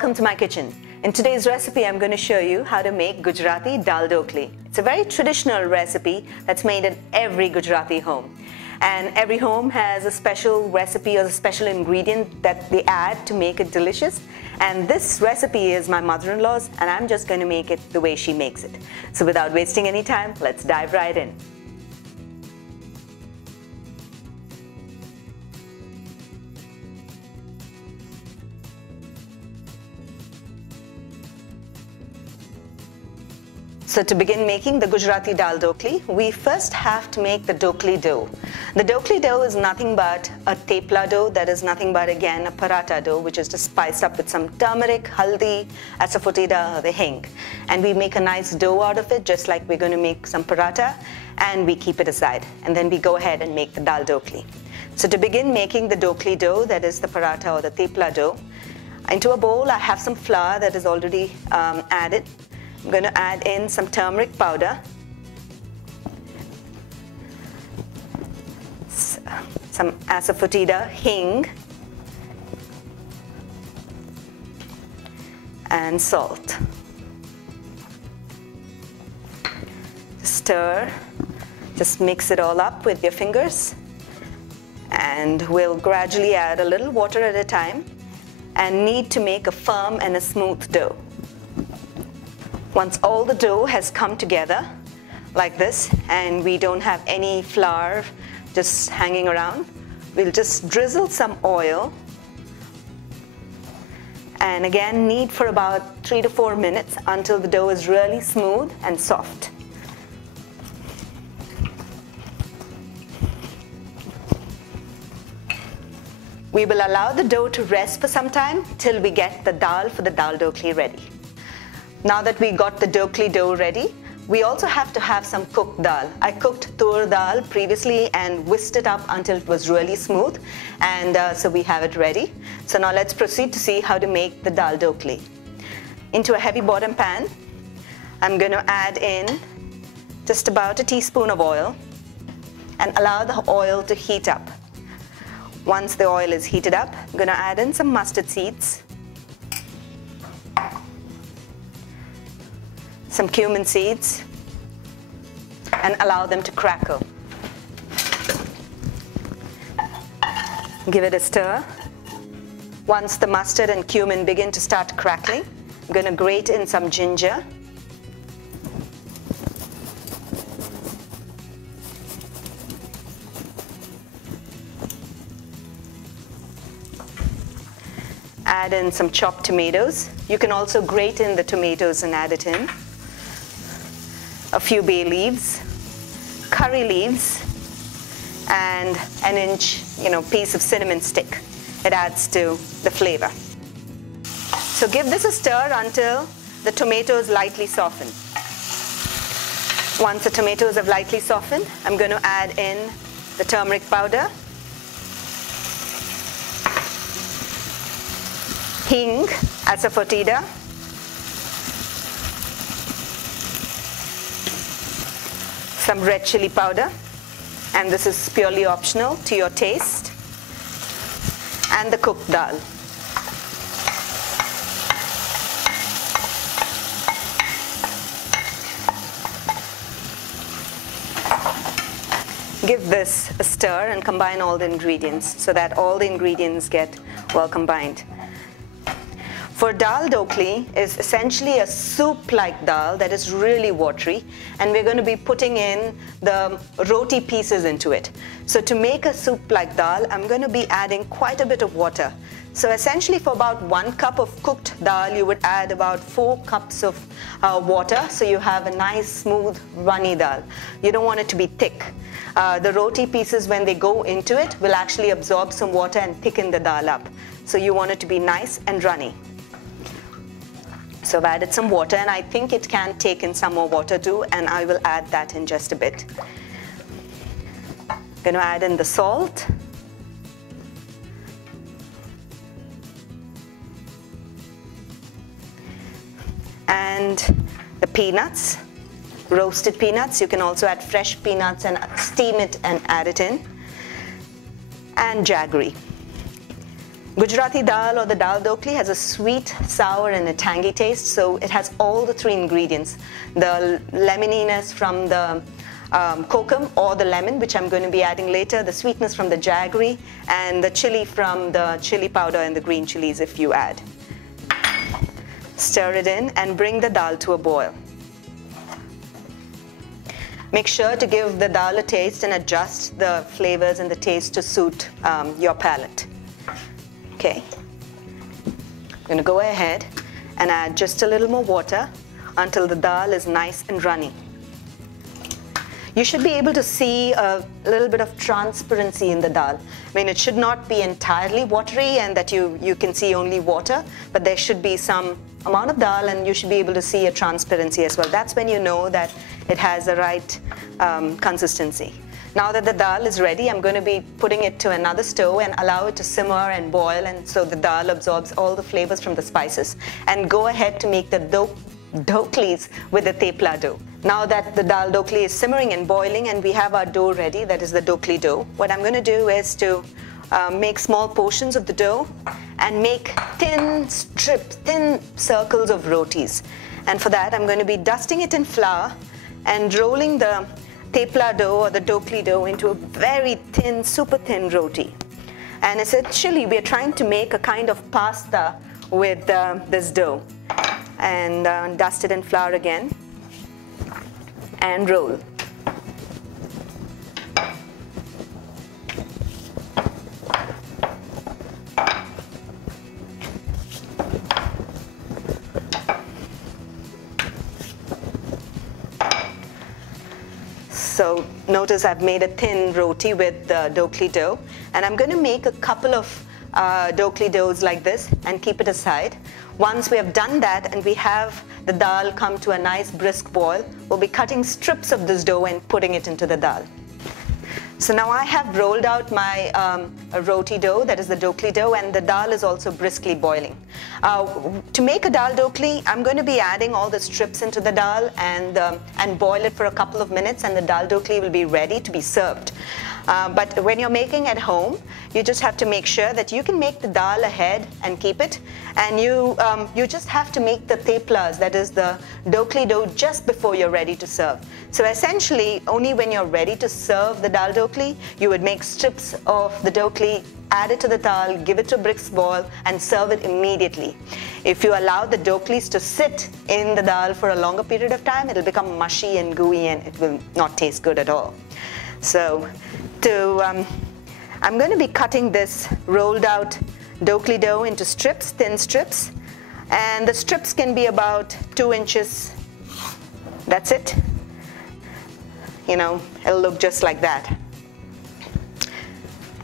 welcome to my kitchen. In today's recipe, I'm going to show you how to make Gujarati Dal Dhokli. It's a very traditional recipe that's made in every Gujarati home. And every home has a special recipe or a special ingredient that they add to make it delicious. And this recipe is my mother-in-law's, and I'm just going to make it the way she makes it. So without wasting any time, let's dive right in. So to begin making the Gujarati Dal Dhokli, we first have to make the dhokli dough. The dhokli dough is nothing but a thepla dough, that is nothing but again a paratha dough, which is just spiced up with some turmeric, haldi, asafoetida, the hing. And we make a nice dough out of it, just like we're going to make some paratha, and we keep it aside. And then we go ahead and make the Dal Dhokli. So to begin making the dhokli dough, that is the paratha or the thepla dough, into a bowl I have some flour that is already added. I'm going to add in some turmeric powder, some asafoetida, hing, and salt. Stir, just mix it all up with your fingers, and we'll gradually add a little water at a time and knead to make a firm and a smooth dough. Once all the dough has come together like this and we don't have any flour just hanging around, we'll just drizzle some oil and again knead for about 3 to 4 minutes until the dough is really smooth and soft. We will allow the dough to rest for some time till we get the dal for the Dal Dhokli ready. Now that we got the dhokli dough ready, we also have to have some cooked dal. I cooked tur dal previously and whisked it up until it was really smooth, and so we have it ready. So now let's proceed to see how to make the Dal Dhokli. Into a heavy bottom pan, I'm going to add in just about a teaspoon of oil and allow the oil to heat up. Once the oil is heated up, I'm going to add in some mustard seeds, some cumin seeds, and allow them to crackle. Give it a stir. Once the mustard and cumin begin to start crackling, I'm going to grate in some ginger, add in some chopped tomatoes. You can also grate in the tomatoes and add it in. A few bay leaves, curry leaves, and an inch, piece of cinnamon stick. It adds to the flavor. So give this a stir until the tomatoes lightly soften. Once the tomatoes have lightly softened, I'm going to add in the turmeric powder, hing, asafoetida, some red chili powder, and this is purely optional to your taste, and the cooked dal. Give this a stir and combine all the ingredients so that all the ingredients get well combined. For Dal Dhokli is essentially a soup-like dal that is really watery, and we're going to be putting in the roti pieces into it. So to make a soup-like dal, I'm going to be adding quite a bit of water. So essentially for about 1 cup of cooked dal, you would add about 4 cups of water, so you have a nice smooth runny dal. You don't want it to be thick. The roti pieces, when they go into it, will actually absorb some water and thicken the dal up. So you want it to be nice and runny. So I've added some water, and I think it can take in some more water too, and I will add that in just a bit. I'm going to add in the salt, and the peanuts, roasted peanuts. You can also add fresh peanuts and steam it and add it in, and jaggery. Gujarati dal or the dal dhokli has a sweet, sour and a tangy taste, so it has all the three ingredients. The lemoniness from the kokum or the lemon, which I'm going to be adding later, the sweetness from the jaggery, and the chili from the chili powder and the green chilies if you add. Stir it in and bring the dal to a boil. Make sure to give the dal a taste and adjust the flavors and the taste to suit your palate. Okay, I'm going to go ahead and add just a little more water until the dal is nice and runny. You should be able to see a little bit of transparency in the dal. I mean, it should not be entirely watery and that you can see only water, but there should be some amount of dal and you should be able to see a transparency as well. That's when you know that it has the right consistency. Now that the dal is ready, I'm going to be putting it to another stove and allow it to simmer and boil, and so the dal absorbs all the flavors from the spices, and go ahead to make the dhoklis with the thepla dough. Now that the dal dhokli is simmering and boiling and we have our dough ready, that is the dhokli dough, what I'm going to do is to make small portions of the dough and make thin strips, thin circles of rotis. And for that, I'm going to be dusting it in flour and rolling the thepla dough or the dhokli dough into a very thin, super thin roti. And essentially, we are trying to make a kind of pasta with this dough. And dust it in flour again and roll. So notice I've made a thin roti with the dhokli dough, and I'm going to make a couple of dhokli doughs like this and keep it aside. Once we have done that and we have the dal come to a nice brisk boil, we'll be cutting strips of this dough and putting it into the dal. So now I have rolled out my roti dough, that is the dhokli dough, and the dal is also briskly boiling. To make a dal dhokli, I'm going to be adding all the strips into the dal and boil it for a couple of minutes, and the dal dhokli will be ready to be served. But when you're making at home, you just have to make sure that you can make the dal ahead and keep it, and you just have to make the theplas, that is the dhokli dough, just before you're ready to serve. So essentially, only when you're ready to serve the dal dhokli, you would make strips of the dhokli, add it to the dal, give it to a brisk boil, and serve it immediately. If you allow the dhoklis to sit in the dal for a longer period of time, it'll become mushy and gooey and it will not taste good at all. So I'm going to be cutting this rolled out dhokli dough into strips, thin strips, and the strips can be about 2 inches. That's it. You know, it'll look just like that.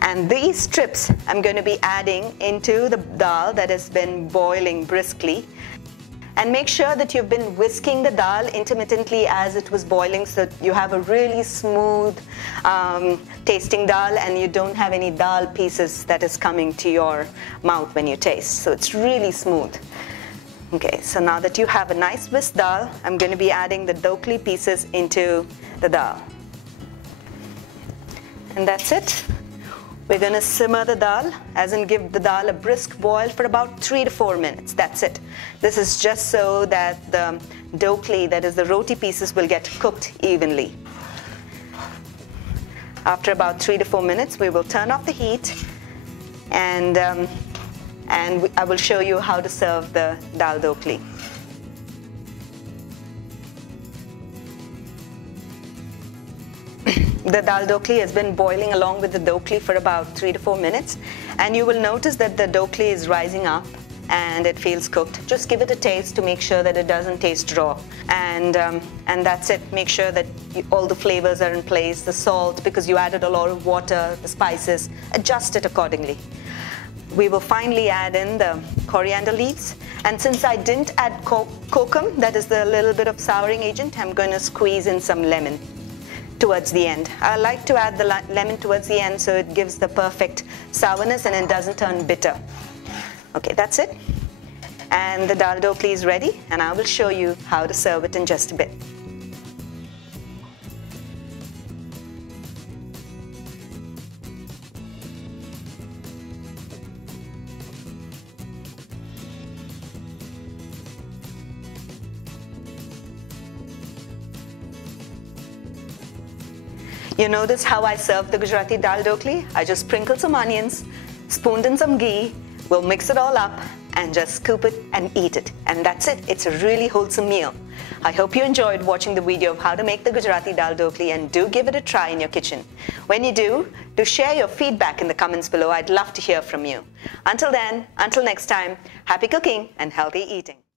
And these strips I'm going to be adding into the dal that has been boiling briskly. And make sure that you've been whisking the dal intermittently as it was boiling, so you have a really smooth tasting dal and you don't have any dal pieces that is coming to your mouth when you taste. So it's really smooth. Okay, so now that you have a nice whisked dal, I'm going to be adding the dhokli pieces into the dal. And that's it. We're going to simmer the dal, as in give the dal a brisk boil for about 3 to 4 minutes. That's it. This is just so that the dhokli, that is the roti pieces, will get cooked evenly. After about 3 to 4 minutes, we will turn off the heat and I will show you how to serve the dal dhokli. The dal dhokli has been boiling along with the dhokli for about 3 to 4 minutes, and you will notice that the dhokli is rising up and it feels cooked. Just give it a taste to make sure that it doesn't taste raw, and that's it. Make sure that all the flavors are in place, the salt, because you added a lot of water, the spices, adjust it accordingly. We will finally add in the coriander leaves, and since I didn't add kokum, that is the little bit of souring agent, I'm going to squeeze in some lemon towards the end. I like to add the lemon towards the end so it gives the perfect sourness and it doesn't turn bitter. Okay, that's it. And the dal dhokli is ready, and I will show you how to serve it in just a bit. You notice how I served the Gujarati Dal Dhokli? I just sprinkled some onions, spooned in some ghee, we'll mix it all up and just scoop it and eat it. And that's it. It's a really wholesome meal. I hope you enjoyed watching the video of how to make the Gujarati Dal Dhokli, and do give it a try in your kitchen. When you do share your feedback in the comments below. I'd love to hear from you. Until then, until next time, happy cooking and healthy eating.